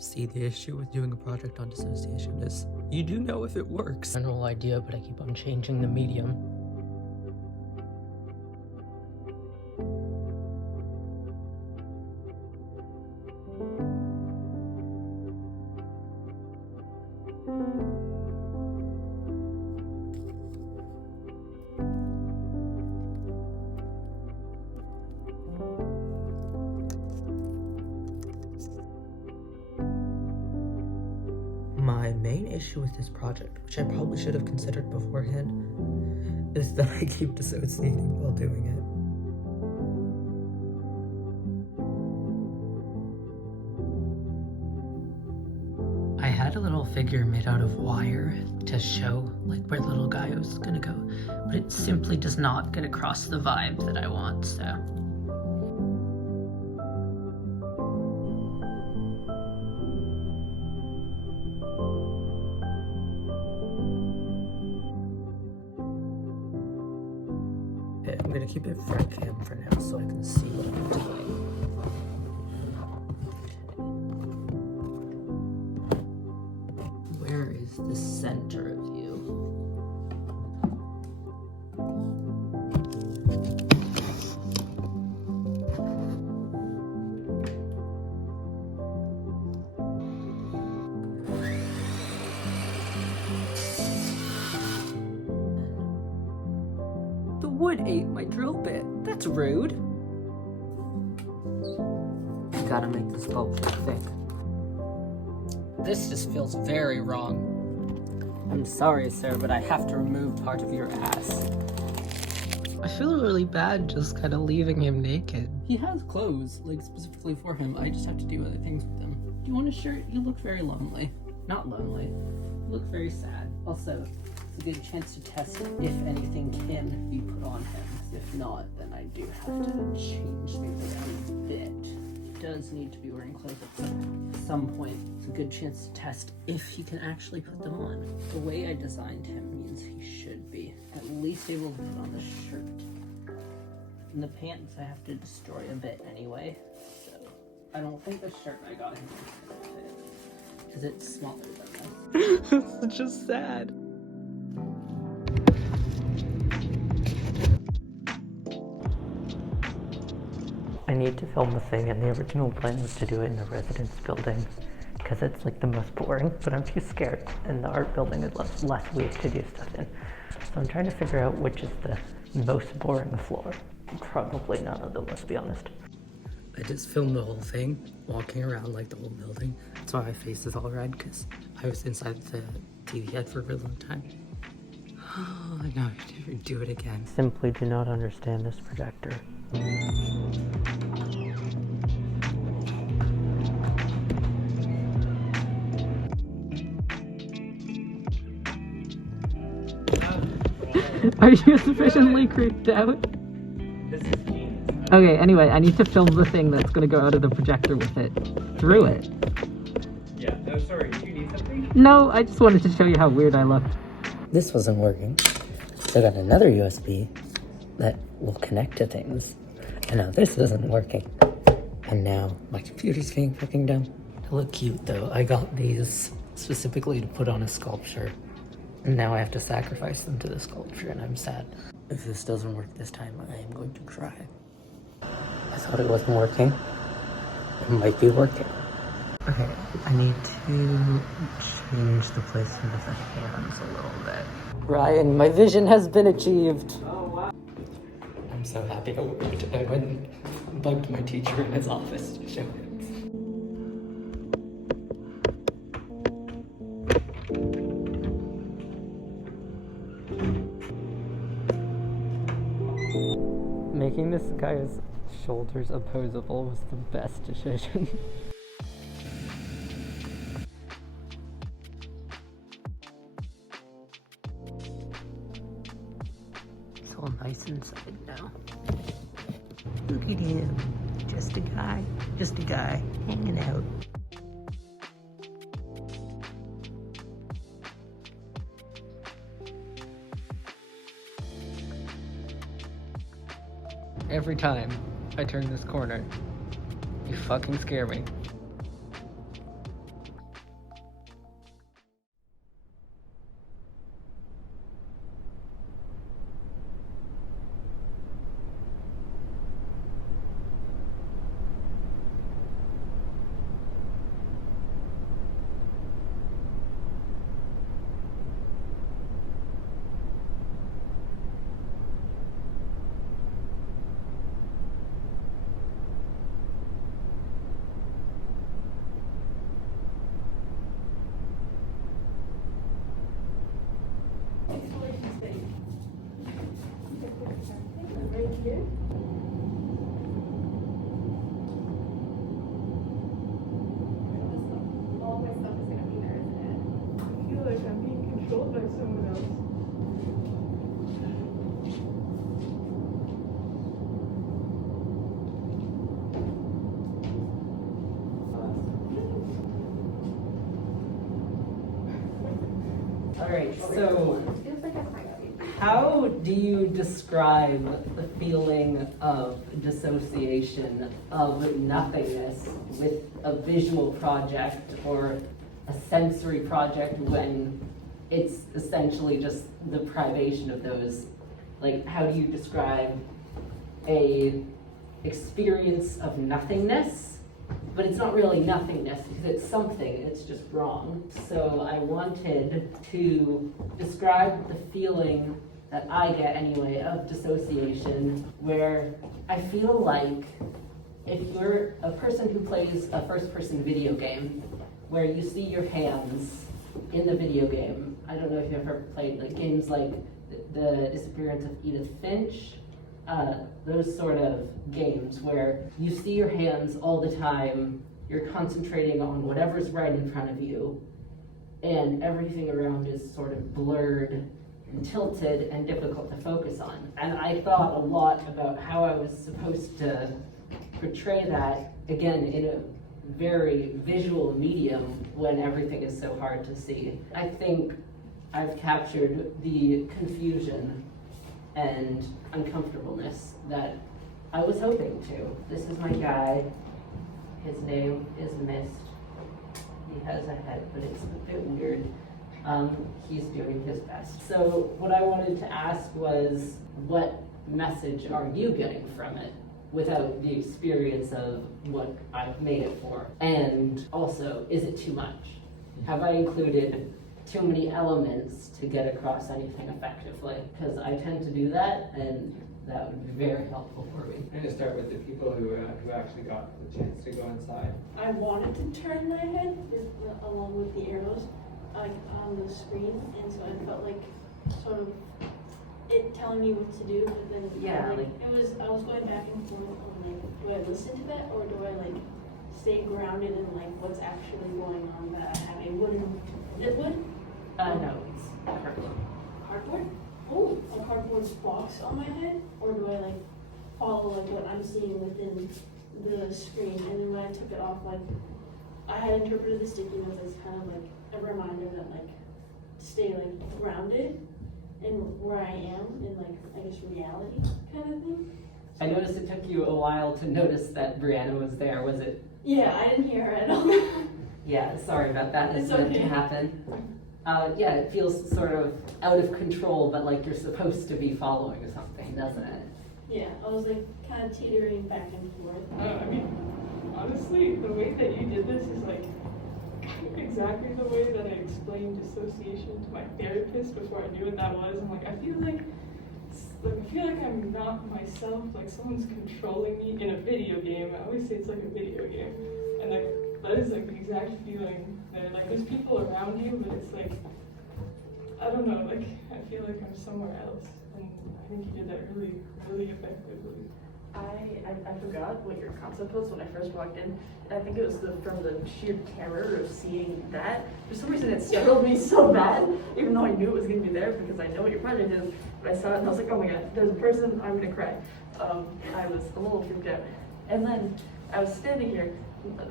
See, the issue with doing a project on dissociation is you do know if it works. General idea, but I keep on changing the medium. My main issue with this project, which I probably should have considered beforehand, is that I keep dissociating while doing it. I had a little figure made out of wire to show like where the little guy was gonna go, but it simply does not get across the vibe that I want, so. I'm gonna keep it front cam for now so I can see what I'm doing. Where is the center of you? The wood ate my drill bit. That's rude. Gotta make the sculpture thick. This just feels very wrong. I'm sorry, sir, but I have to remove part of your ass. I feel really bad just kind of leaving him naked. He has clothes, like specifically for him. I just have to do other things with them. Do you want a shirt? You look very lonely. Not lonely. You look very sad. Also, a good chance to test if anything can be put on him. If not, then I do have to change things around a bit. He does need to be wearing clothes at some point. It's a good chance to test if he can actually put them on. The way I designed him means he should be at least able to put on the shirt. And the pants I have to destroy a bit anyway, so I don't think the shirt I got him is gonna fit, because it's smaller than this. It's just sad. I need to film the thing, and the original plan was to do it in the residence building because it's like the most boring, but I'm too scared, and the art building is less weak to do stuff in. So I'm trying to figure out which is the most boring floor. Probably none of them, let's be honest. I just filmed the whole thing, walking around like the whole building. That's why my face is all red, because I was inside the TV head for a really long time. Oh, I know, I never do it again. Simply do not understand this projector. Are you sufficiently creeped out? This is genius. Okay, anyway, I need to film the thing that's gonna go out of the projector with it. Through it. Yeah, no, sorry, do you need something? No, I just wanted to show you how weird I look. This wasn't working. So I got another USB that will connect to things. And now this isn't working. And now my computer's being fucking dumb. They look cute though. I got these specifically to put on a sculpture. And now I have to sacrifice them to the sculpture, and I'm sad. If this doesn't work this time, I am going to cry. I thought it wasn't working. It might be working. Okay, I need to change the placement of the hands a little bit. Ryan, my vision has been achieved. Oh, wow. I'm so happy I went and bugged my teacher in his office to show him. Making this guy's shoulders opposable was the best decision. It's all nice inside now. Look at him. Just a guy hanging out. Every time I turn this corner, you fucking scare me. Great. So, how do you describe the feeling of dissociation, of nothingness, with a visual project or a sensory project when it's essentially just the privation of those? Like, how do you describe a experience of nothingness, but it's not really nothingness because it's something, it's just wrong. So I wanted to describe the feeling that I get anyway of dissociation, where I feel like if you're a person who plays a first-person video game where you see your hands in the video game, I don't know if you've ever played like games like The Disappearance of Edith Finch, those sort of games where you see your hands all the time, you're concentrating on whatever's right in front of you, and everything around is sort of blurred and tilted and difficult to focus on. And I thought a lot about how I was supposed to portray that, again, in a very visual medium when everything is so hard to see. I think I've captured the confusion and uncomfortableness that I was hoping to. This is my guy. His name is Mist. He has a head, but it's a bit weird. He's doing his best. So what I wanted to ask was, what message are you getting from it without the experience of what I've made it for? And also, is it too much? Have I included too many elements to get across anything effectively? Because I tend to do that, and that would be very helpful for me. I'm going to start with the people who actually got the chance to go inside. I wanted to turn my head along with the arrows like on the screen, and so I felt like sort of it telling me what to do, but then Yeah, like I was going back and forth on like, do I listen to that or do I like stay grounded in like what's actually going on, that I have a wooden, is it wood? No, it's cardboard. Cardboard? Oh, a cardboard box on my head? Or do I like follow like what I'm seeing within the screen? And then when I took it off, like I had interpreted the sticky notes as kind of like a reminder that like to stay like grounded in where I am in like I guess reality kind of thing. I noticed it took you a while to notice that Brianna was there. Was it? Yeah, I didn't hear her at all. Yeah, sorry about that. It's It's meant to okay. happen. Yeah, it feels sort of out of control, but like you're supposed to be following something, doesn't it? Yeah, I was like kind of teetering back and forth. I mean, honestly, the way that you did this is like exactly the way that I explained dissociation to my therapist before I knew what that was. I'm like, I feel like I'm not myself, like someone's controlling me in a video game. I always say it's like a video game. And like, that is like the exact feeling that like there's people around you, but it's like, I don't know, like I feel like I'm somewhere else. And I think you did that really, really effectively. I forgot what your concept was when I first walked in. And I think it was from the sheer terror of seeing that. For some reason it startled me so bad, even though I knew it was going to be there because I know what your project is. But I saw it and I was like, oh my god, there's a person, I'm going to cry. I was a little freaked out. And then I was standing here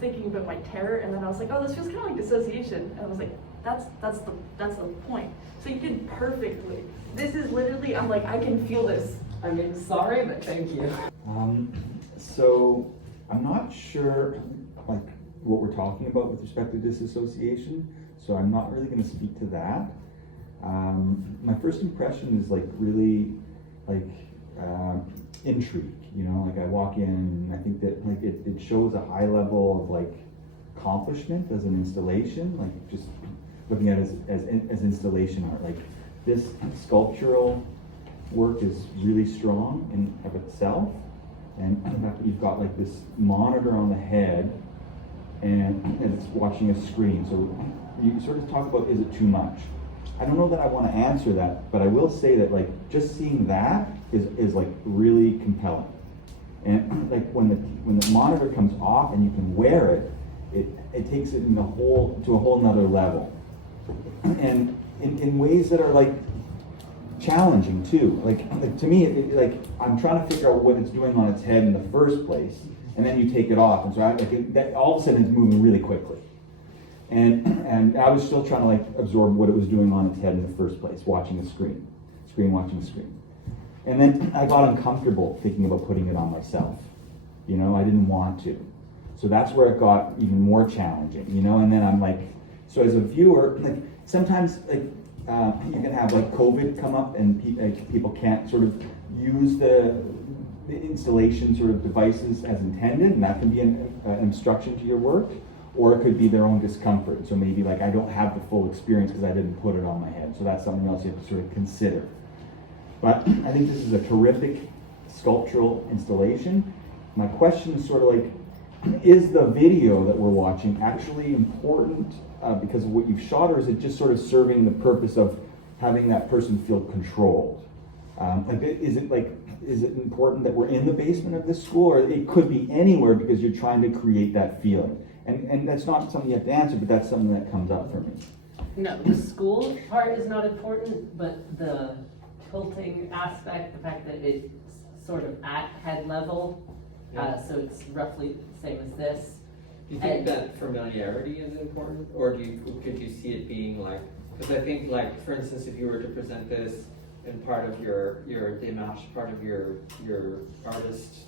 thinking about my terror, and then I was like, oh, this feels kind of like dissociation. And I was like, that's the point. So you did perfectly. This is literally, I'm like, I can feel this. I mean, sorry, but thank you. So I'm not sure like what we're talking about with respect to disassociation, so I'm not really going to speak to that. My first impression is like really like intrigue, you know, like I walk in and I think that like it shows a high level of like accomplishment as an installation, like just looking at it as installation art. Like this sculptural work is really strong in of itself, and the fact that you've got like this monitor on the head and it's watching a screen. So you sort of talk about, is it too much? I don't know that I want to answer that, but I will say that like just seeing that is like really compelling. And like when the monitor comes off and you can wear it, it takes it in to a whole nother level. And in ways that are like challenging too. Like to me, like I'm trying to figure out what it's doing on its head in the first place, and then you take it off, and so that all of a sudden it's moving really quickly. And I was still trying to like absorb what it was doing on its head in the first place, watching the screen, watching the screen. And then I got uncomfortable thinking about putting it on myself. You know, I didn't want to. So that's where it got even more challenging, you know, and then I'm like, so as a viewer, like sometimes like you can have like COVID come up and people can't sort of use the installation sort of devices as intended, and that can be an obstruction to your work, or it could be their own discomfort. So maybe like I don't have the full experience because I didn't put it on my head. So that's something else you have to sort of consider. But I think this is a terrific sculptural installation. My question is sort of like, is the video that we're watching actually important because of what you've shot, or is it just sort of serving the purpose of having that person feel controlled? Is it important that we're in the basement of this school, or it could be anywhere because you're trying to create that feeling? And that's not something you have to answer, but that's something that comes up for me. No, the school part is not important, but the tilting aspect, the fact that it's sort of at head level, so it's roughly the same as this. Do you think that familiarity is important, or could you see it being like, because I think like, for instance, if you were to present this and part of your démarche, part of your artist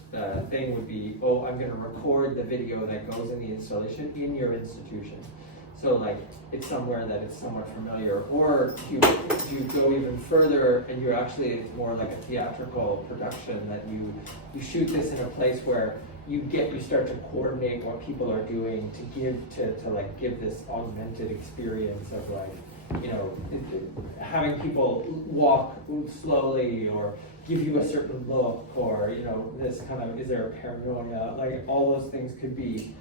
thing would be, oh, I'm going to record the video that goes in the installation in your institution. So like it's somewhere that it's somewhat familiar, or do you go even further and it's more like a theatrical production that you shoot this in a place where you start to coordinate what people are doing to give this augmented experience of like, you know, having people walk slowly or give you a certain look, or, you know, this kind of, is there a paranoia? Like all those things could be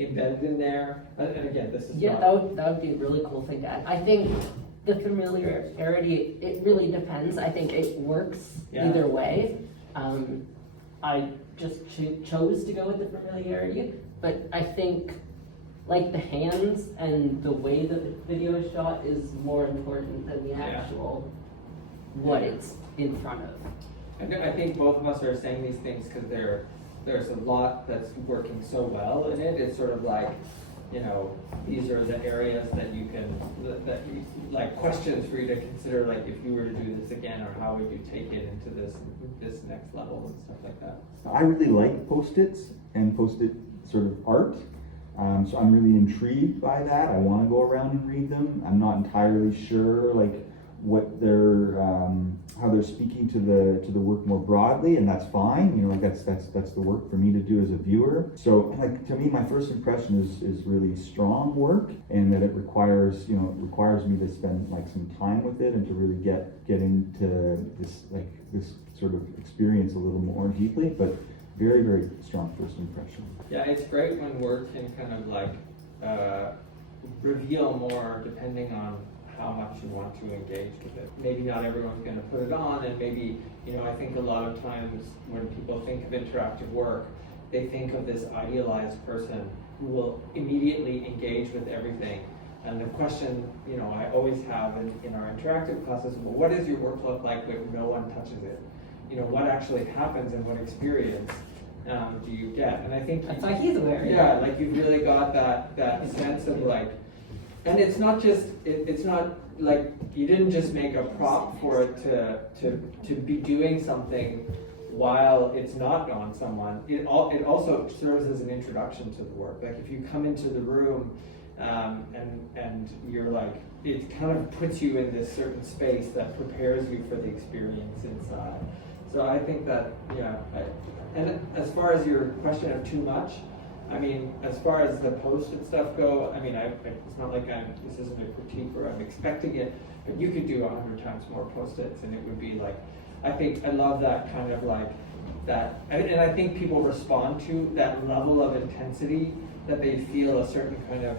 embedded in there. And again, this is that would be a really cool thing to add. I think the familiarity, it really depends. I think it works either way. I just chose to go with the familiarity, but I think like the hands and the way that the video is shot is more important than the actual what it's in front of. I think both of us are saying these things because there's a lot that's working so well in it. It's sort of like, you know, these are the areas that you can, like questions for you to consider, like if you were to do this again, or how would you take it into this next level and stuff like that. I really like Post-its and Post-it sort of art. So I'm really intrigued by that. I want to go around and read them. I'm not entirely sure like what they're how they're speaking to the work more broadly, and that's fine. You know, like that's the work for me to do as a viewer. So like to me, my first impression is really strong work, and that it requires me to spend like some time with it and to really get into this sort of experience a little more deeply. But very, very strong first impression. Yeah, it's great when work can kind of like reveal more depending on how much you want to engage with it. Maybe not everyone's going to put it on, and maybe, you know, I think a lot of times when people think of interactive work, they think of this idealized person who will immediately engage with everything. And the question, you know, I always have in our interactive classes, well, what does your work look like when no one touches it? You know, what actually happens and what experience do you get? And I think that's why he's aware. Yeah, like you've really got that sense of like, and it's not just it's not like you didn't just make a prop for it to be doing something while it's not on someone. It also serves as an introduction to the work. Like if you come into the room and you're like, it kind of puts you in this certain space that prepares you for the experience inside. So I think that, and as far as your question of too much, I mean, as far as the Post-it stuff go, I mean, it's not like this isn't a critique or I'm expecting it, but you could do 100 times more Post-its and it would be like, I love that kind of like, that, and I think people respond to that level of intensity, that they feel a certain kind of,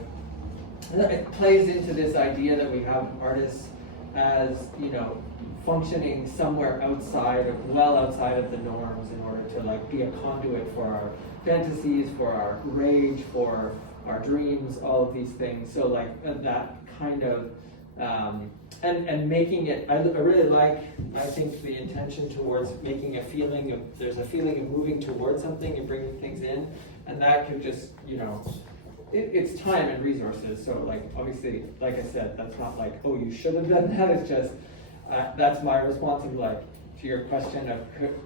it plays into this idea that we have artists as, you know, functioning somewhere well outside of the norms in order to like be a conduit for our fantasies, for our rage, for our dreams, all of these things. So like that kind of, and making it, I really like, I think the intention towards making there's a feeling of moving towards something and bringing things in, and that could just, you know, it's time and resources. So like obviously, like I said, that's not like, oh, you should have done that. It's just that's my response of like to your question of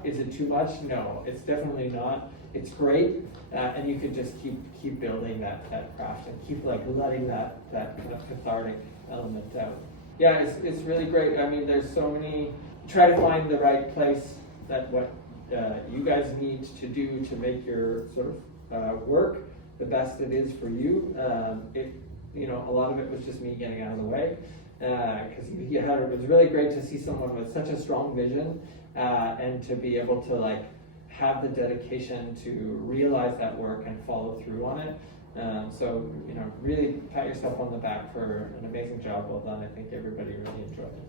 is it too much? No, it's definitely not. It's great, and you could just keep building that craft and keep like letting that kind of cathartic element out. Yeah, it's really great. I mean, there's so many. Try to find the right place that what you guys need to do to make your sort of work the best it is for you. A lot of it was just me getting out of the way, because it was really great to see someone with such a strong vision, and to be able to like have the dedication to realize that work and follow through on it. So really pat yourself on the back for an amazing job. Well done. I think everybody really enjoyed it.